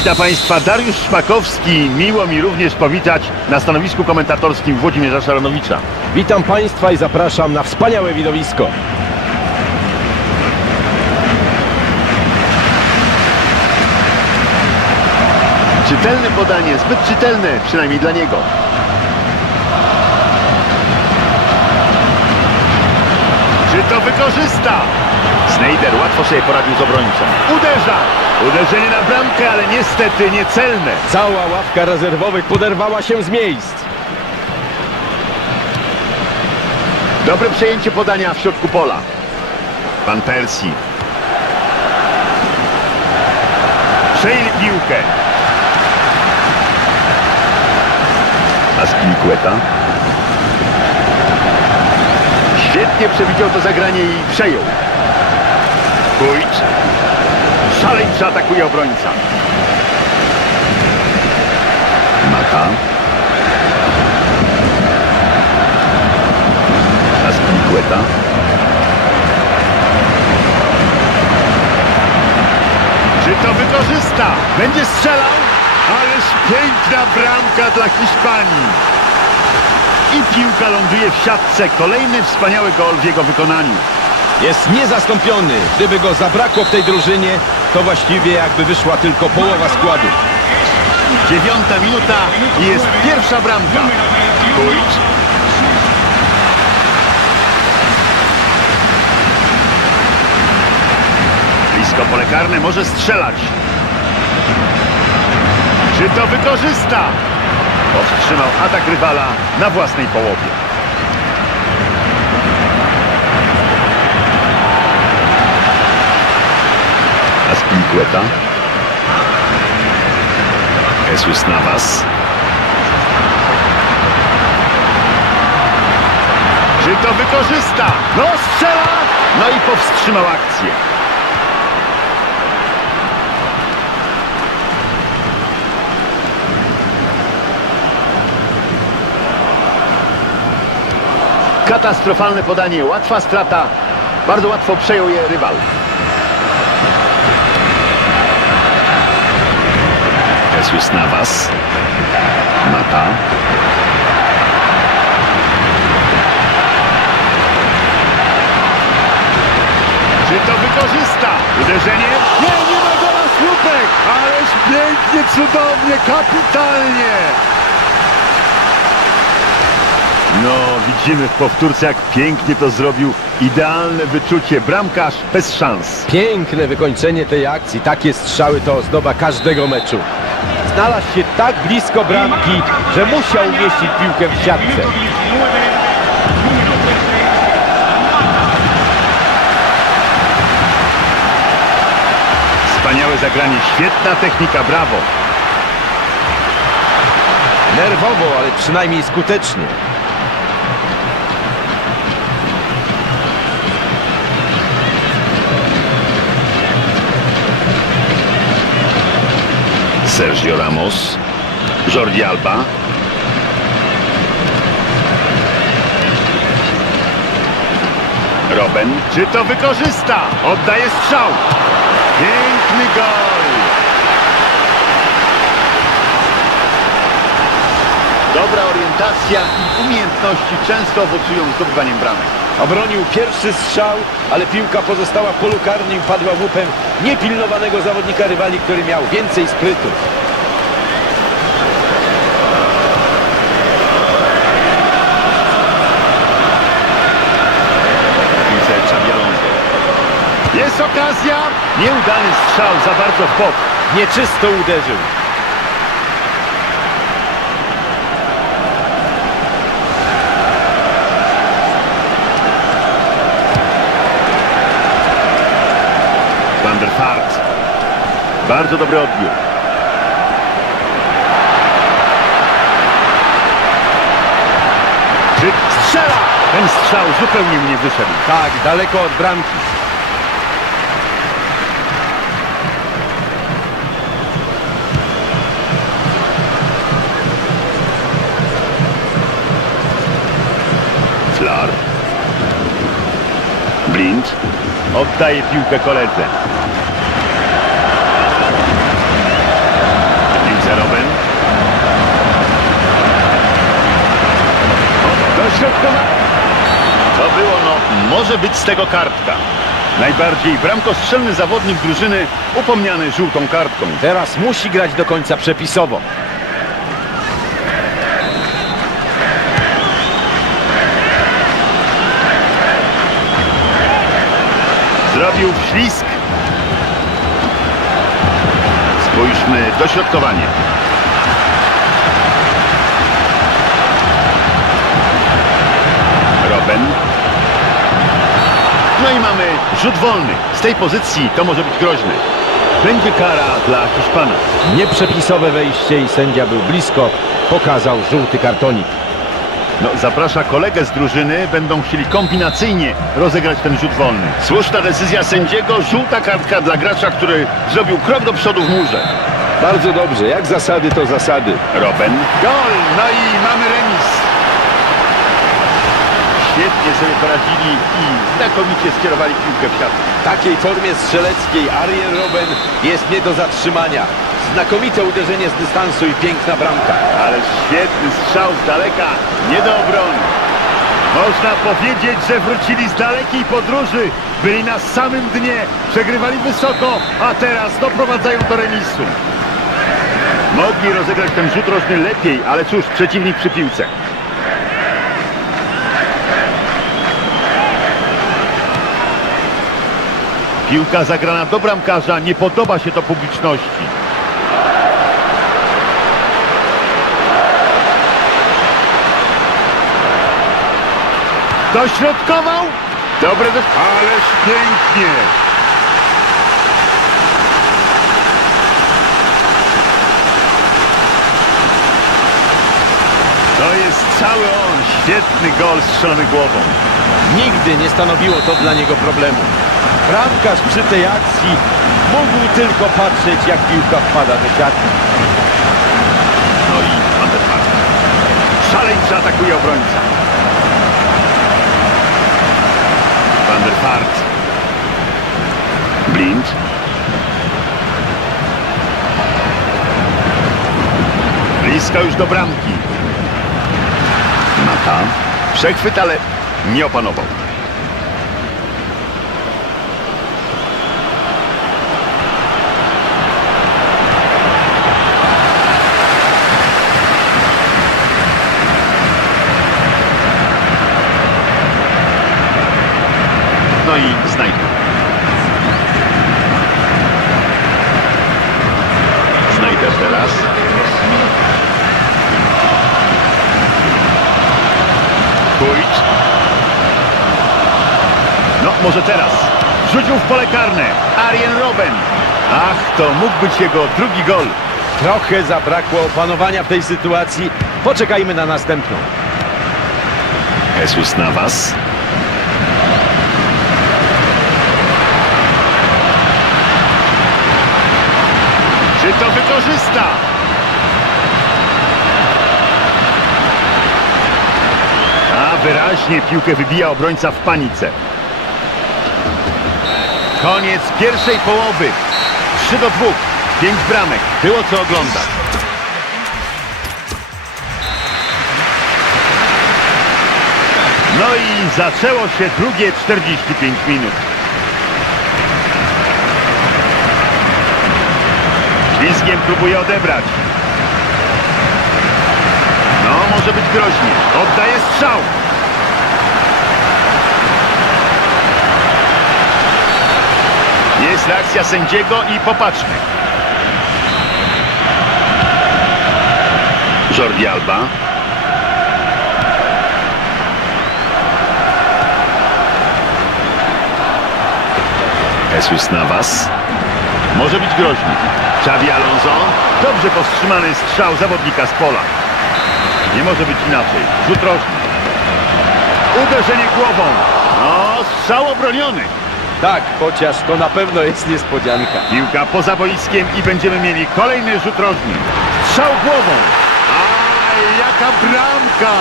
Witam Państwa, Dariusz Szpakowski. Miło mi również powitać na stanowisku komentatorskim Włodzimierza Szaranowicza. Witam Państwa i zapraszam na wspaniałe widowisko. Czytelne podanie, zbyt czytelne, przynajmniej dla niego. Czy to wykorzysta? Snyder łatwo sobie poradził z obrońcą. Uderza! Uderzenie na bramkę, ale niestety niecelne. Cała ławka rezerwowych poderwała się z miejsc. Dobre przejęcie podania w środku pola. Pan Persi. Przejęli piłkę. Aspilicueta. Świetnie przewidział to zagranie i przejął. Kujcz. Szaleńczo atakuje obrońca. Mata. Aspilicueta. Czy to wykorzysta? Będzie strzelał? Ależ piękna bramka dla Hiszpanii. I piłka ląduje w siatce. Kolejny wspaniały gol w jego wykonaniu. Jest niezastąpiony. Gdyby go zabrakło w tej drużynie, to właściwie jakby wyszła tylko połowa składu. Dziewiąta minuta i jest pierwsza bramka. Kujcz. Blisko pole karne może strzelać. Czy to wykorzysta? Powstrzymał atak rywala na własnej połowie. Aspilicueta. Jesus Navas. Czy to wykorzysta? No strzela! No i powstrzymał akcję. Katastrofalne podanie, łatwa strata. Bardzo łatwo przejął je rywal. Jesus Navas. Mata. Czy to wykorzysta? Uderzenie? Nie, nie ma gola słupek! Ależ pięknie, cudownie, kapitalnie! No, widzimy w powtórce, jak pięknie to zrobił. Idealne wyczucie. Bramkarz bez szans. Piękne wykończenie tej akcji. Takie strzały to ozdoba każdego meczu. Znalazł się tak blisko bramki, że musiał umieścić piłkę w siatce. Wspaniałe zagranie, świetna technika, brawo. Nerwowo, ale przynajmniej skutecznie. Sergio Ramos, Jordi Alba. Robben, czy to wykorzysta? Oddaje strzał. Piękny gol. Dobra orientacja i umiejętności często owocują zdobywaniem bramek. Obronił pierwszy strzał, ale piłka pozostała w polu karnym i padła w łupem niepilnowanego zawodnika rywali, który miał więcej Alonso. Jest okazja. Nieudany strzał za bardzo w bok. Nieczysto uderzył. Van der Vaart. Bardzo dobry odbiór. Czy strzela? Ten strzał zupełnie mu nie wyszedł. Tak, daleko od bramki. Flar. Blind. Oddaje piłkę koledze. Dośrodkowanie. To było, no, może być z tego kartka. Najbardziej bramkostrzelny zawodnik drużyny upomniany żółtą kartką. Teraz musi grać do końca przepisowo. Zrobił ślisk. Spójrzmy, dośrodkowanie. Robben. No i mamy rzut wolny. Z tej pozycji to może być groźne. Będzie kara dla Hiszpana. Nieprzepisowe wejście i sędzia był blisko. Pokazał żółty kartonik. No, zaprasza kolegę z drużyny, będą chcieli kombinacyjnie rozegrać ten rzut wolny. Słuszna decyzja sędziego, żółta kartka dla gracza, który zrobił krok do przodu w murze. Bardzo dobrze, jak zasady to zasady. Robben. Gol! No i mamy remis. Świetnie sobie poradzili i znakomicie skierowali piłkę w siatkę. W takiej formie strzeleckiej Arjen Robben jest nie do zatrzymania. Znakomite uderzenie z dystansu i piękna bramka. Ale świetny strzał z daleka, nie do obrony. Można powiedzieć, że wrócili z dalekiej podróży. Byli na samym dnie, przegrywali wysoko, a teraz doprowadzają do remisu. Mogli rozegrać ten rzut rożny lepiej, ale cóż, przeciwnik przy piłce. Piłka zagrana do bramkarza, nie podoba się to publiczności. Dośrodkował? Dobre do... Ależ pięknie! To jest cały on. Świetny gol strzelony głową. Nigdy nie stanowiło to dla niego problemu. Bramkarz przy tej akcji mógł tylko patrzeć, jak piłka wpada do siatki. No i Vaart. Szaleńczy atakuje obrońca. Van der Vaart. Blind. Blisko już do bramki. Mata. Przechwyt, ale nie opanował. No i znajdę. Znajdę teraz. Pójdź. No, może teraz. Rzucił w pole karne. Arjen Robben. Ach, to mógł być jego drugi gol. Trochę zabrakło opanowania w tej sytuacji. Poczekajmy na następną. Jesus Navas. Wykorzysta? A wyraźnie piłkę wybija obrońca w panice. Koniec pierwszej połowy. 3 do 2. 5 bramek. Było co oglądać. No i zaczęło się drugie 45 minut. Ślizgiem próbuje odebrać. No, może być groźnie. Oddaje strzał. Jest reakcja sędziego i popatrzmy. Jordi Alba. Jesus Navas. Może być groźny. Xavi Alonso. Dobrze powstrzymany strzał zawodnika z pola. Nie może być inaczej. Rzut rożny. Uderzenie głową. No, strzał obroniony. Tak, chociaż to na pewno jest niespodzianka. Piłka poza boiskiem i będziemy mieli kolejny rzut rożny. Strzał głową. Aj, jaka bramka!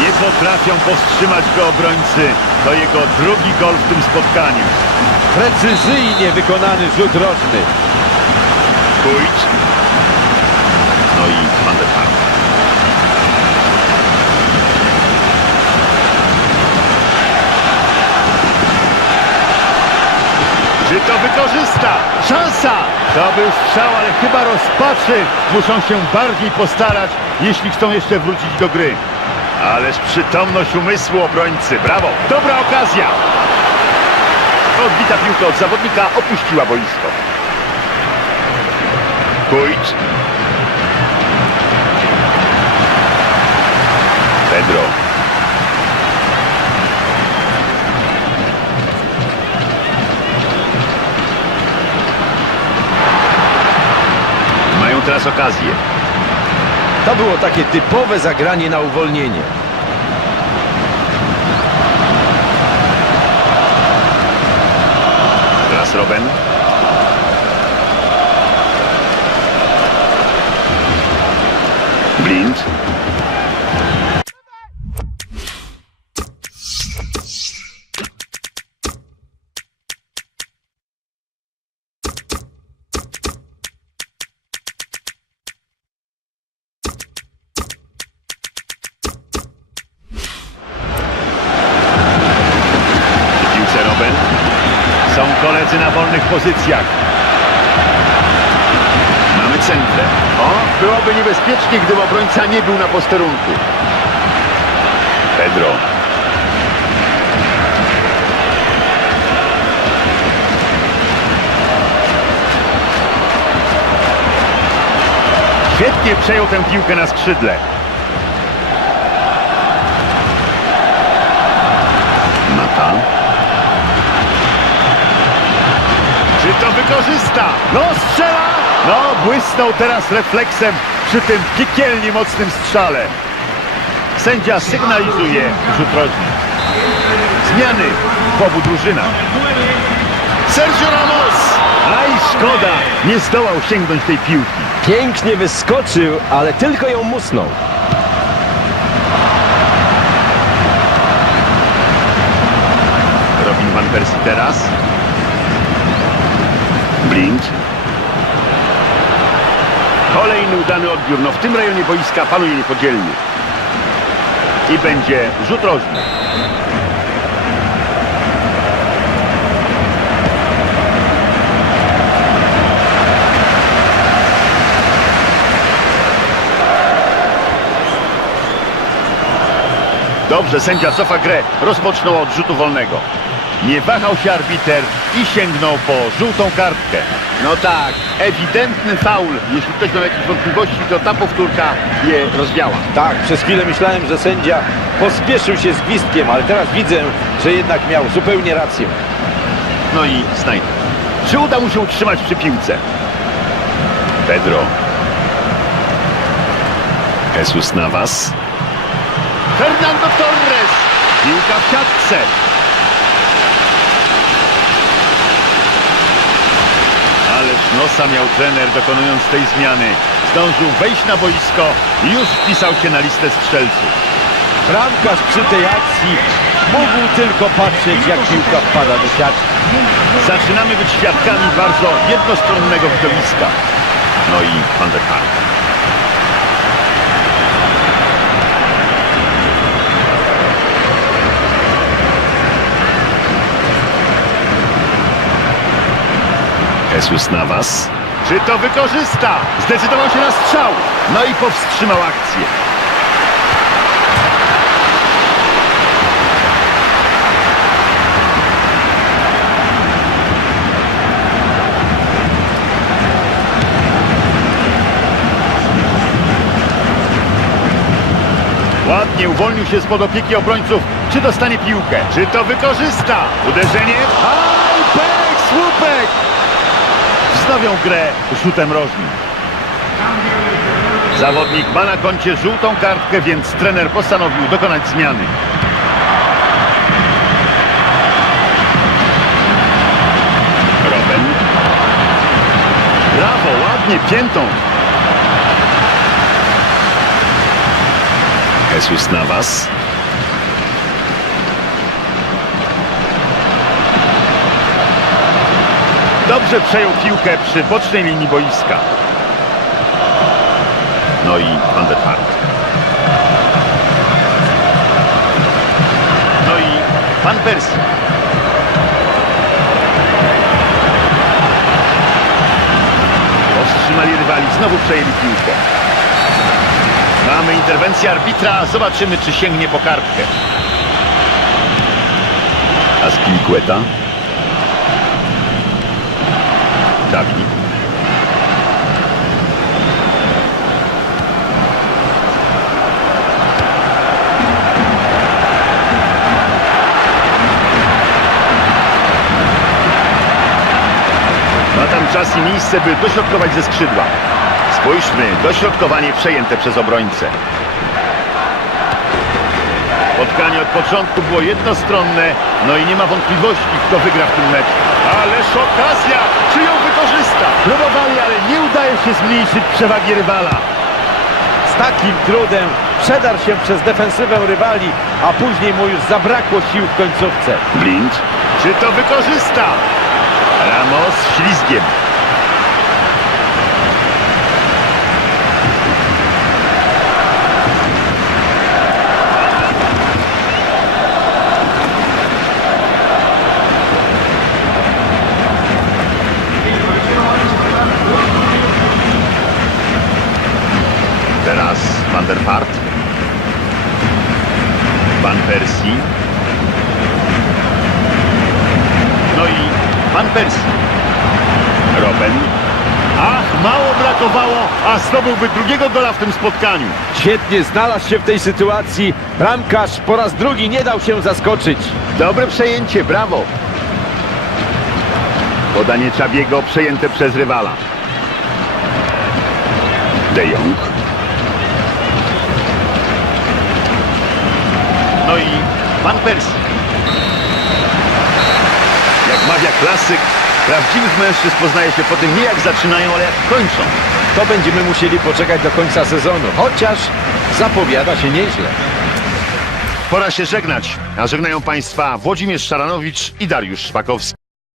Nie potrafią powstrzymać go obrońcy. To jego drugi gol w tym spotkaniu. Precyzyjnie wykonany rzut rożny. Kujć. No i Van Czy to wykorzysta? Szansa! To był strzał, ale chyba rozpaczy. Muszą się bardziej postarać, jeśli chcą jeszcze wrócić do gry. Ależ przytomność umysłu obrońcy. Brawo! Dobra okazja! Odbita piłka od zawodnika opuściła boisko. Kujcz. Pedro. Mają teraz okazję. To było takie typowe zagranie na uwolnienie. Teraz Robben. Blind. Koledzy na wolnych pozycjach. Mamy centrę. O, byłoby niebezpiecznie, gdyby obrońca nie był na posterunku. Pedro. Świetnie przejął tę piłkę na skrzydle. Wykorzysta? No strzela! No błysnął teraz refleksem przy tym piekielnie mocnym strzale. Sędzia sygnalizuje rzut rożny. Zmiany w obu drużynach. Sergio Ramos! Aj, szkoda! Nie zdołał sięgnąć tej piłki. Pięknie wyskoczył, ale tylko ją musnął. Robin Van Persie teraz. Blind. Kolejny udany odbiór. No w tym rejonie boiska panuje niepodzielnie. I będzie rzut rożny. Dobrze, sędzia cofa grę. Rozpoczną od rzutu wolnego. Nie wahał się arbiter i sięgnął po żółtą kartkę. No tak, ewidentny faul. Jeśli ktoś miał jakieś wątpliwości, to ta powtórka je rozwiała. Tak, przez chwilę myślałem, że sędzia pospieszył się z gwizdkiem, ale teraz widzę, że jednak miał zupełnie rację. No i Snyder. Czy uda mu się utrzymać przy piłce? Pedro. Jesus Navas. Fernando Torres. Piłka w siatce. Ależ nosa miał trener dokonując tej zmiany. Zdążył wejść na boisko i już wpisał się na listę strzelców. Bramkarz przy tej akcji mógł tylko patrzeć, jak piłka wpada do siatki. Zaczynamy być świadkami bardzo jednostronnego widowiska. No i Van der Park. Jesus Navas. Czy to wykorzysta? Zdecydował się na strzał. No i powstrzymał akcję. Ładnie uwolnił się spod opieki obrońców. Czy dostanie piłkę? Czy to wykorzysta? Uderzenie? Aj, pech, słupek! Wznowią grę rzutem rożnym. Zawodnik ma na koncie żółtą kartkę, więc trener postanowił dokonać zmiany. Robben. Brawo, ładnie, piętą. Jesus Navas. Dobrze przejął piłkę przy bocznej linii boiska. No i Van der Hart. No i Van Persie. powstrzymali rywali, znowu przejęli piłkę. Mamy interwencję arbitra, zobaczymy czy sięgnie po kartkę. Aspilicueta. Dawid. Ma tam czas i miejsce, by dośrodkować ze skrzydła. Spójrzmy, dośrodkowanie przejęte przez obrońcę. Spotkanie od początku było jednostronne, no i nie ma wątpliwości, kto wygra w tym meczu. Ależ okazja! Czy ją wykorzysta? Próbowali, ale nie udaje się zmniejszyć przewagi rywala. Z takim trudem przedarł się przez defensywę rywali, a później mu już zabrakło sił w końcówce. Blind. Czy to wykorzysta? Ramos ślizgiem. Teraz Van der Vaart. Van Persie. No i Van Persie. Robben. Ach, mało brakowało, a zdobyłby drugiego gola w tym spotkaniu. Świetnie znalazł się w tej sytuacji. Bramkarz po raz drugi nie dał się zaskoczyć. Dobre przejęcie, brawo. Podanie Czabiego przejęte przez rywala. De Jong. No i Van Persie. Jak mawia klasyk, prawdziwych mężczyzn poznaje się po tym nie jak zaczynają, ale jak kończą. To będziemy musieli poczekać do końca sezonu, chociaż zapowiada się nieźle. Pora się żegnać, a żegnają Państwa Włodzimierz Szaranowicz i Dariusz Szpakowski.